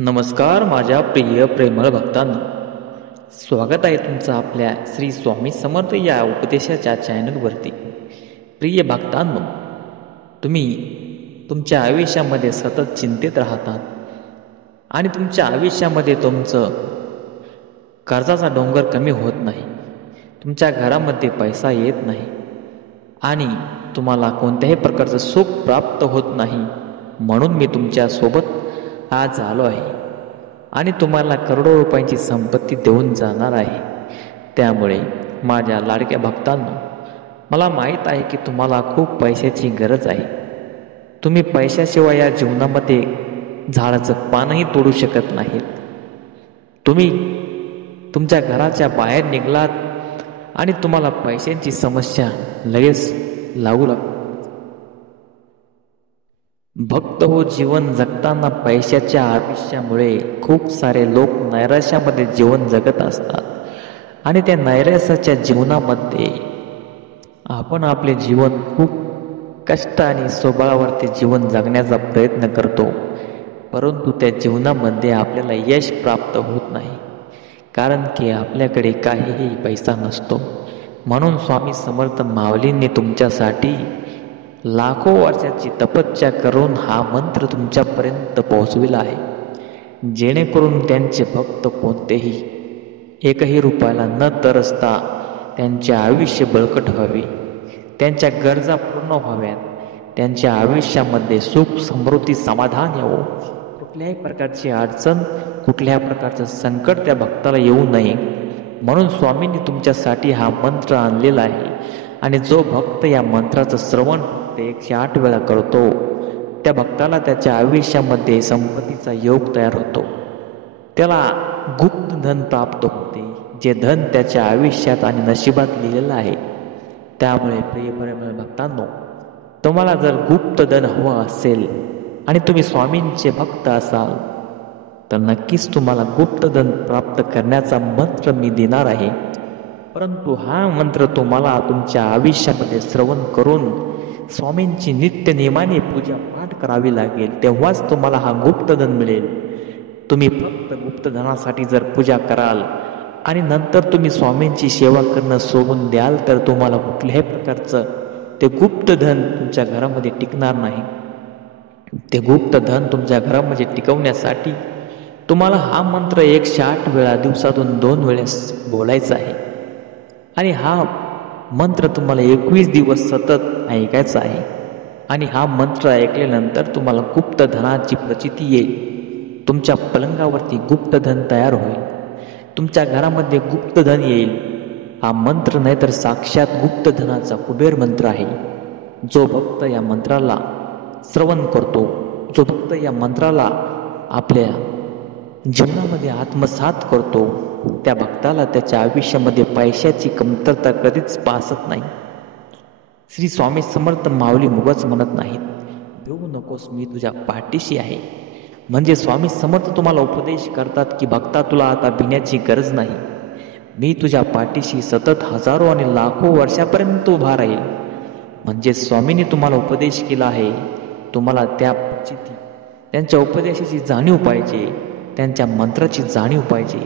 नमस्कार माझ्या प्रिय प्रेमळ भक्तांनो, स्वागत आहे तुमचं आपल्या श्री स्वामी समर्थ या उपदेशाच्या चॅनलवरती. प्रिय भक्तांनो, तुम्ही तुमच्या आयुष्यामध्ये सतत चिंतेत राहतात आणि तुमच्या आयुष्यामध्ये तुमचं कर्जाचा डोंगर कमी होत नाही, तुमच्या घरामध्ये पैसा येत नाही आणि तुम्हाला कोणत्याही प्रकारचं सुख प्राप्त होत नाही. म्हणून मी तुमच्यासोबत आज आलो आहे आणि तुम्हाला करोडो रुपयांची संपत्ती देऊन जाणार आहे. त्यामुळे माझ्या लाडक्या भक्तांनो, मला माहीत आहे की तुम्हाला खूप पैशाची गरज आहे. तुम्ही पैशाशिवाय या जीवनामध्ये झाडाचं पानही तोडू शकत नाहीत. तुम्ही तुमच्या घराच्या बाहेर निघालात आणि तुम्हाला पैशांची समस्या लगेच लागू लागते. भक्त हो, जीवन जगताना पैशाच्या आयुष्यामुळे खूप सारे लोक नैराश्यामध्ये जीवन जगत असतात आणि त्या नैराश्याच्या जीवनामध्ये आपण आपले जीवन खूप कष्ट आणि स्वबळावरती जीवन जगण्याचा प्रयत्न करतो, परंतु त्या जीवनामध्ये आपल्याला यश प्राप्त होत नाही, कारण की आपल्याकडे काहीही पैसा नसतो. म्हणून स्वामी समर्थ माऊलींनी तुमच्यासाठी लाखो वर्षाची तपस्या करून हा मंत्र तुमच्यापर्यंत पोहोचविला आहे, जेणेकरून त्यांचे भक्त कोणतेही एकही रुपयाला न तरसता त्यांचे आयुष्य बळकट व्हावे, त्यांच्या गरजा पूर्ण व्हाव्यात, त्यांच्या आयुष्यामध्ये सुख समृद्धी समाधान यावं, कुठल्याही प्रकारची अडचण कुठल्याही प्रकारचं संकट त्या भक्ताला येऊ नये. म्हणून स्वामींनी तुमच्यासाठी हा मंत्र आणलेला आहे आणि जो भक्त या मंत्राचं श्रवण 108 वेळा करतो त्या भक्ताला त्याच्या आयुष्यामध्ये संपत्तीचा योग तयार होतो, त्याला गुप्त धन प्राप्त होते, जे धन त्याच्या आयुष्यात आणि नशिबात लिहिलेलं आहे. त्यामुळे प्रिय प्रेमळ भक्तांनो, तुम्हाला जर गुप्त धन हवं असेल आणि तुम्ही स्वामींचे भक्त असाल तर नक्कीच तुम्हाला गुप्त धन प्राप्त करण्याचा मंत्र मी देणार आहे. परंतु हा मंत्र तुम्हाला तुमच्या आयुष्यामध्ये श्रवण करून स्वामींची नित्य नियमाने पूजा पाठ करावी लागेल, तेव्हाच तुम्हाला हा गुप्तधन मिळेल. तुम्ही फक्त गुप्तधनासाठी जर पूजा कराल आणि नंतर तुम्ही स्वामींची सेवा करणं सोडून द्याल तर तुम्हाला कुठल्याही प्रकारचं ते गुप्तधन तुमच्या घरामध्ये टिकणार नाही. ते गुप्तधन तुमच्या घरामध्ये टिकवण्यासाठी तुम्हाला हा मंत्र 108 वेळा दिवसातून 2 वेळेस बोलायचा आहे आणि हा मंत्र तुम्हाला 21 दिवस सतत ऐकायचा आहे. आणि हा मंत्र ऐकल्यानंतर तुम्हाला गुप्तधनाची प्रचिती येईल, तुमच्या पलंगावरती गुप्तधन तयार होईल, तुमच्या घरामध्ये गुप्तधन येईल. हा मंत्र नाहीतर साक्षात गुप्तधनाचा कुबेर मंत्र आहे. जो भक्त या मंत्राला श्रवण करतो, जो भक्त या मंत्राला आपल्या जीवनामध्ये आत्मसात करतो, त्या भक्ताला त्याच्या आयुष्यामध्ये पैशाची कमतरता कधीच भासत नाही. श्री स्वामी समर्थ माऊली मुगच म्हणत नाहीत, भिवू नकोस मी तुझ्या पाठीशी आहे. म्हणजे स्वामी समर्थ तुम्हाला उपदेश करतात की भक्ता, तुला आता भिण्याची गरज नाही, मी तुझ्या पाठीशी सतत हजारो आणि लाखो वर्षापर्यंत उभा राहील. म्हणजे स्वामींनी तुम्हाला उपदेश केला आहे, तुम्हाला त्या त्यांच्या उपदेशाची जाणीव पाहिजे, त्यांच्या मंत्राची जाणीव पाहिजे,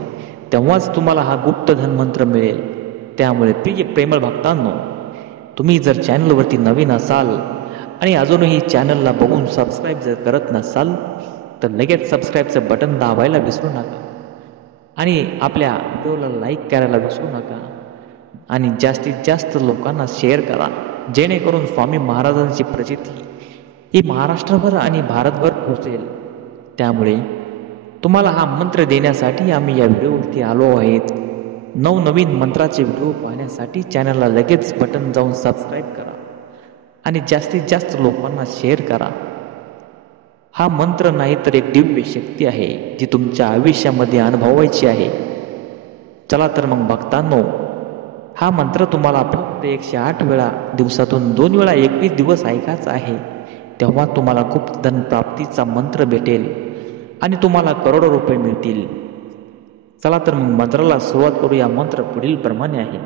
तेव्हाच तुम्हाला हा गुप्तधन मंत्र मिळेल. त्यामुळे प्रिय प्रेमळ भक्तांनो, तुम्ही जर चॅनलवरती नवीन असाल आणि अजूनही चॅनलला बघून सबस्क्राईब जर करत नसाल तर लगेच सबस्क्राईबचं बटन दाबायला विसरू नका आणि आपल्या व्हिडिओला लाईक करायला विसरू नका आणि जास्तीत जास्त लोकांना शेअर करा, जेणेकरून स्वामी महाराजांची प्रचिती ही महाराष्ट्रभर आणि भारतभर पोहोचेल. त्यामुळे तुम्हाला हा मंत्र देण्यासाठी आम्ही या व्हिडिओवरती आलो आहेत. नवनवीन मंत्राचे व्हिडिओ पाहण्यासाठी चॅनलला लगेच बटन जाऊन सबस्क्राईब करा आणि जास्तीत जास्त लोकांना शेअर करा. हा मंत्र नाही तर एक दिव्य शक्ती आहे जी तुमच्या आयुष्यामध्ये अनुभवायची आहे. चला तर मग भक्तांनो, हा मंत्र तुम्हाला फक्त 108 वेळा दिवसातून 2 वेळा 21 दिवस ऐकायचा आहे, तेव्हा तुम्हाला गुप्तधन प्राप्तीचा मंत्र भेटेल आणि तुम्हाला करोडो रुपये मिळतील. चला तर मग मंत्राला सुरुवात करूया. मंत्र पुढील प्रमाणे आहे.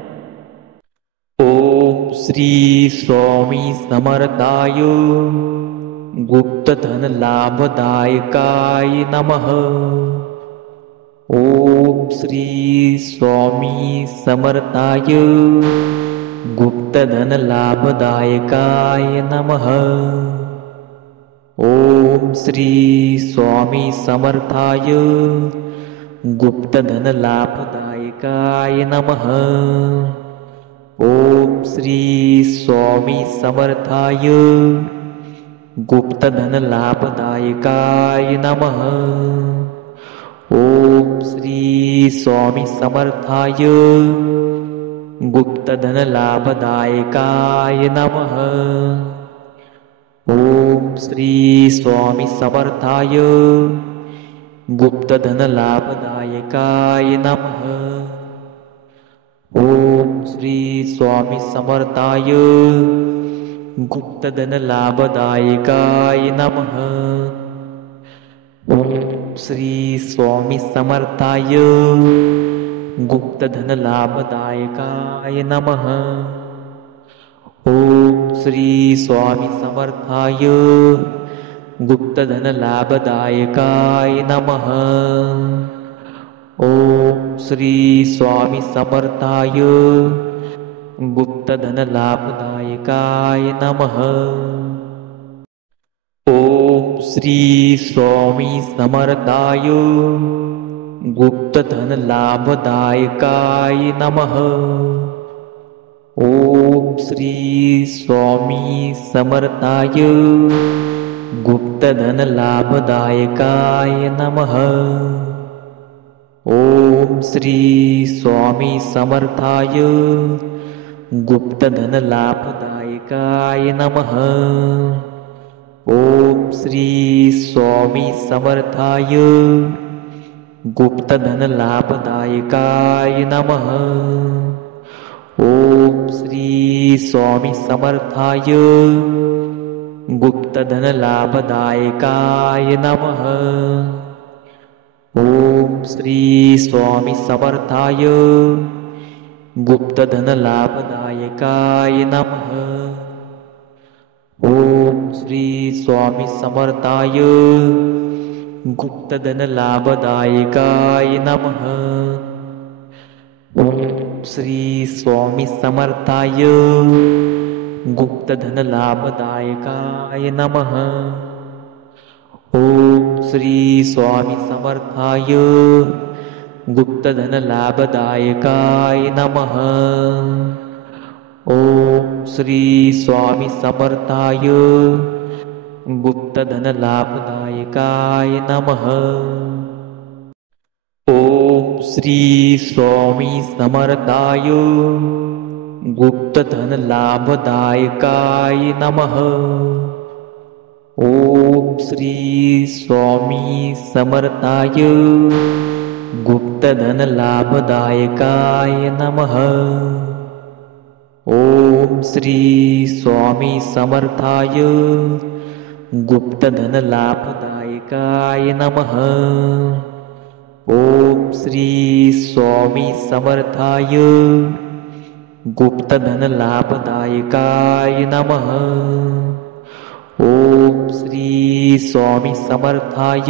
ओम श्री स्वामी समर्थाय गुप्तधन लाभदायकाय नमः। ओम श्री स्वामी समर्थाय गुप्तधन लाभदायकाय नमः। ओम श्री स्वामी समर्थाय गुप्तधन लाभदायकाय नमः। ओम श्री स्वामी समर्थाय गुप्तधन लाभदायकाय नमः। ओम श्री स्वामी समर्थाय गुप्तधन लाभदायकाय नमः। ओम श्री स्वामी समर्थाय गुप्तधन लाभदायकाय नमः। ओम श्री स्वामी समर्थाय गुप्तधन लाभदायकाय नमः। ओम श्री स्वामी समर्थाय गुप्तधन लाभदायकाय नमः। ओम श्री स्वामी समर्थाय गुप्तधन लाभदायकाय नमः। ओम श्री स्वामी समर्थाय गुप्तधन लाभदायकाय नमः। ओम श्री स्वामी समर्थाय गुप्तधन लाभदायकाय नमः। ओम श्री स्वामी समर्थाय गुप्तधन लाभदायकाय नमः। ओम श्री स्वामी समर्थाय गुप्तधन लाभदायकाय नमः। ओम श्री स्वामी समर्थाय गुप्तधन लाभदायकाय नमः। ओम श्री स्वामी समर्थाय गुप्तधन लाभदायकाय नमः। ओम श्री स्वामी समर्थाय गुप्तधन लाभदायकाय नमः। ओम श्री स्वामी समर्थाय गुप्तधन लाभदायकाय नमः। ओम श्री स्वामी समर्थाय गुप्तधन लाभदायकाय नमः। ओम श्री स्वामी समर्थाय गुप्तधन लाभदायकाय नमः। ओम श्री स्वामी समर्थाय गुप्तधन लाभदायकाय नमः। ओम श्री स्वामी समर्थाय गुप्तधन लाभदायकाय नमः। ओम श्री स्वामी समर्थाय गुप्तधन लाभदायकाय नमः। ओम श्री स्वामी समर्थाय गुप्तधन लाभदायकाय नमः। ओम श्री स्वामी समर्थाय गुप्तधन लाभदायकाय नमः। ओम श्री स्वामी समर्थाय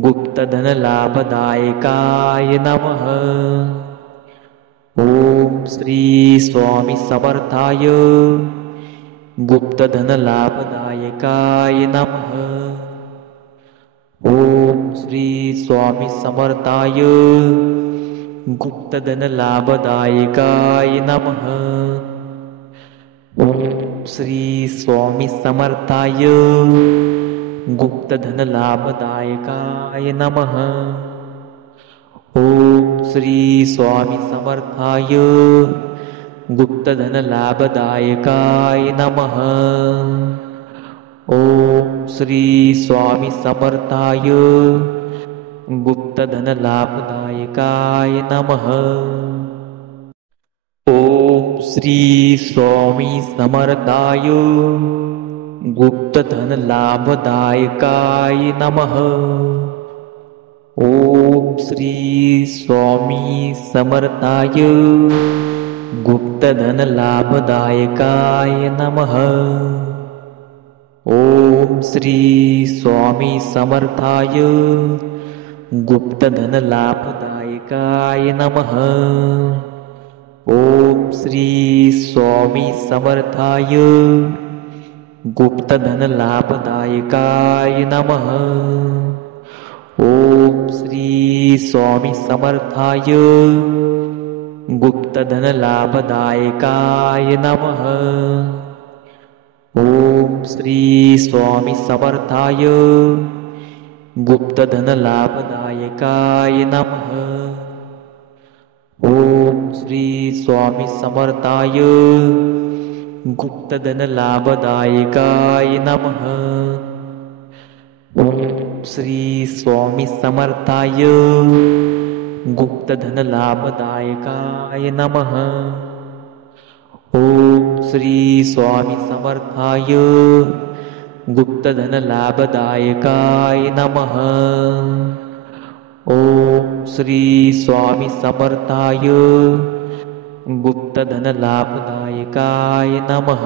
गुप्तधन लाभदायकाय नमः। ओम श्री स्वामी समर्थाय गुप्तधन लाभदायकाय नमः। ओम श्री स्वामी समर्थाय गुप्तधन लाभदायकाय नमः। ओम श्री स्वामी समर्थाय गुप्तधन लाभदायकाय नमः। ओम श्री स्वामी समर्थाय गुप्तधन लाभदायकाय नमः। ओम श्री स्वामी समर्थाय गुप्तधन लाभदायकाय नमः। ओम श्री स्वामी समर्थाय गुप्तधन लाभदायकाय नमः। ओम श्री स्वामी समर्थाय गुप्तधन लाभदायकाय नमः। ओम श्री स्वामी समर्थाय गुप्तधन लाभदायकाय नमः। ओम श्री स्वामी समर्थाय गुप्तधन लाभदायकाय नमः। ओम श्री स्वामी समर्थाय गुप्तधन लाभदायकाय नमः। ओम श्री स्वामी समर्थाय गुप्तधन लाभदायकाय नमः। ओम श्री स्वामी समर्थाय गुप्तधन लाभदायकाय नमः। ओम श्री स्वामी समर्थाय गुप्तधन लाभदायकाय नमः। ओम श्री स्वामी समर्थाय गुप्तधन लाभदायकाय नमः। ओम श्री स्वामी समर्थाय गुप्तधन लाभदायकाय नमः।